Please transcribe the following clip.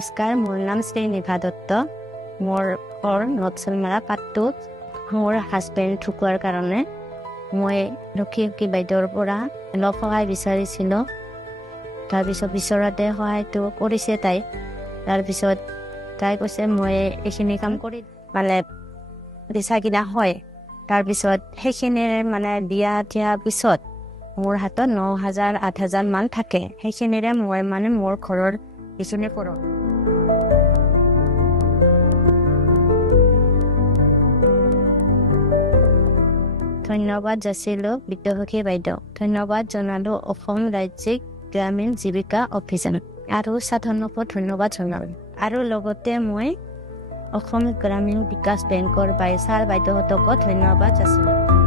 নমস্কাৰ, মোৰ নাম শ্ৰী নিভা দত্ত। মোৰ ঘৰ নথচলমাৰা পাটটোত। মোৰ হাজবেণ্ড ঢুকোৱাৰ কাৰণে মই লক্ষী বাইদেউৰ পৰা অলপ সহায় বিচাৰিছিলোঁ। তাৰপিছত বিচৰাতে সহায়টো কৰিছে তাই। তাৰপিছত তাই কৈছে মই এইখিনি কাম কৰি মানে দিছা কিনা হয়। তাৰপিছত সেইখিনিৰ মানে দিয়াৰ পিছত মোৰ হাতত 9,000 8,000 মান থাকে। সেইখিনিৰে মই মানে মোৰ ঘৰৰ এইখিনি কৰোঁ। ধন্যবাদ যাচিলোঁ বিত্তসখী বাইদেউ। ধন্যবাদ জনালোঁ অসম ৰাজ্যিক গ্ৰামীণ জীৱিকা অভিযান আৰু সাধনকো ধন্যবাদ জনালোঁ। আৰু লগতে মই অসম গ্ৰামীণ বিকাশ বেংকৰ ছাৰ বাইদেউহঁতকো ধন্যবাদ যাচিলোঁ।